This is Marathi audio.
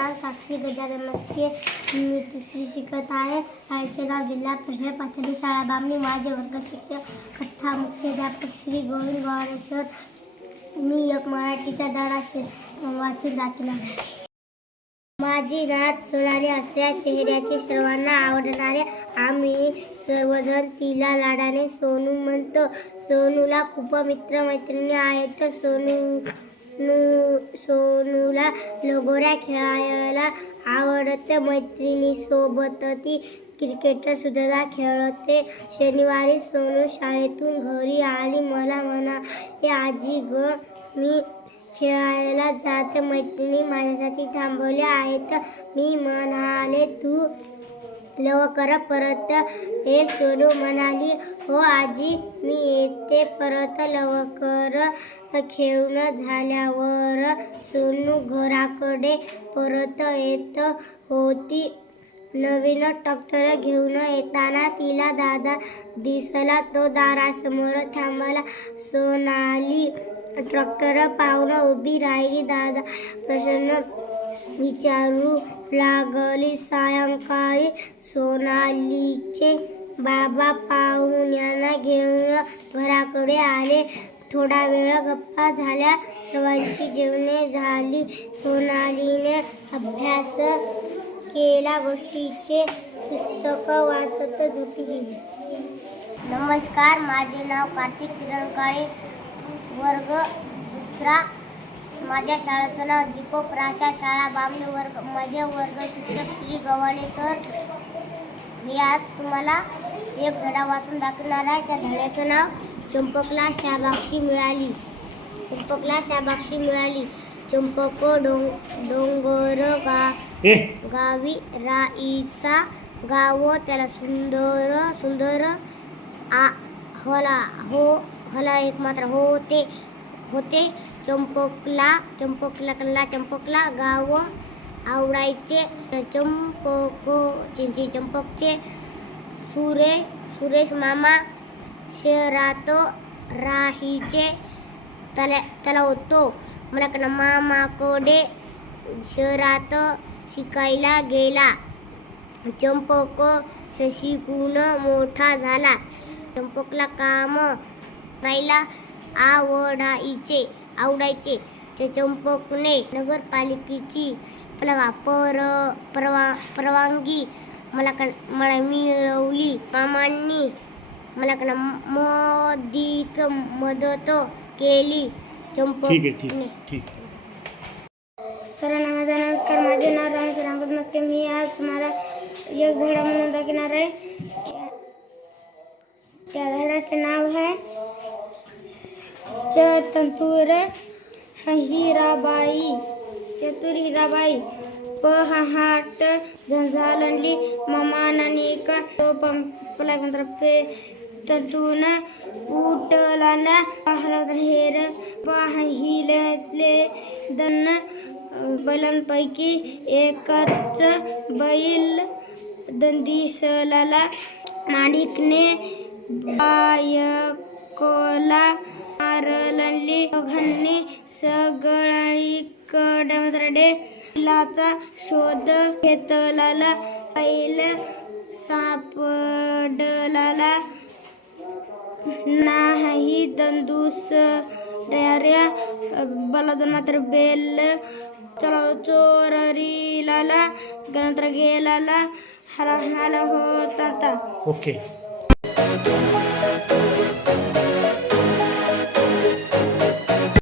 नाव साक्षी गजान मस्के मी दुसरी शिकत आहे शाळेचे नाव जिल्हा परिषद प्राथमिक शाळा बामणी माझे वर्ग शिक्षक कथा मुख्याध्यापक श्री गोविंद गवारे सर। मी एक मराठीचा धडा शे वाचून दाखिला माझी नात सोनारी असल्या चेहऱ्याचे सर्वांना आवडणारे आम्ही सर्वजण तिला लाडाने सोनू म्हणतो. सोनूला खूप मित्रमैत्रिणी आहेत. सोनू नु सोनूला लगोऱ्या खेळायला आवडते. मैत्रिणीसोबत ती क्रिकेट सुद्धा खेळते. शनिवारी सोनू शाळेतून घरी आली. मला म्हणाली आजी ग मी खेळायला जाते. मैत्रिणी माझ्यासाठी थांबवल्या आहेत. मी म्हणाले तू लवकर परत. हे सोनू म्हणाली हो आजी मी येते परत लवकर. खेळून झाल्यावर सोनू घराकडे परत येत होती. नवीन ट्रॅक्टर घेऊन येताना तिला दादा दिसला. तो दारासमोर थांबला. सोनाली ट्रॅक्टर पाहून उभी राहिली. दादा प्रसन्न विचारू लागली. सायंकाळी सोनालीचे बाबा पाहुण्यांना घेऊन घराकडे आले. थोडा वेळ गप्पा झाल्या. सर्वांची जेवणे झाली. सोनालीने अभ्यास केला. गोष्टीचे पुस्तक वाचत झोपी गेली. नमस्कार. माझे नाव कार्तिक किरणकाळे. वर्ग दुसरा माझ्या शाळेचं नाव जिको प्राशा शाळा बामणी वर्ग माझे वर्ग शिक्षक श्री गव्हाणे सर. मी आज तुम्हाला एक धडा वाचून दाखवणार आहे. त्या धड्याचं नाव चंपकला शाबाक्षी मिळाली. चंपकला शाबाक्षी मिळाली. चंपक डोंग डोंगर गा गावी राईचा गाव त्याला सुंदर सुंदर आ होला हो होला एक मात्र होते. होते. चंपकला चंपकला कल्ला चंपकला गाव आवडायचे. चंपक चिंची चंपकचे सुरे सुरेश मामा शहरात राहीचे त्याला त्याला होतो. मला कडे मामाकडे शहरात शिकायला गेला. चंपक शिकून मोठा झाला. चंपकला काम करायला आवडायचे आवडायचे. ते चंपकने नगरपालिकेची आपला पर परवा परवानगी मला मला मिळवली. मामांनी मला मदत मदत केली. चंपक ठीक आहे ठीक आहे, ठीक आहे. सर्वांना माझा नमस्कार. माझे नाव रामेश रामकृष्ण नमस्कार मी आज तुम्हाला एक धडा म्हणून दाखवणार आहे. त्या धड्याचे नाव आहे चतुर हिराबाई चतुर हिराबाई पहाट झंझालली ममानानिक का पला मंत्र पे तंतून उटलाना पाहला हेर पाहिल्यातले दन बैलांपैकी एकच बैल दंदिसला माणिकने बायकोला मारलली दोघांनी सगळीकडे लाचा शोध घेतला बैल सापडलाला. नाही दंदूस ऱ्या मात्र बेल चला चोररीला गणत्र गेलाला हाला हाला होता ओके.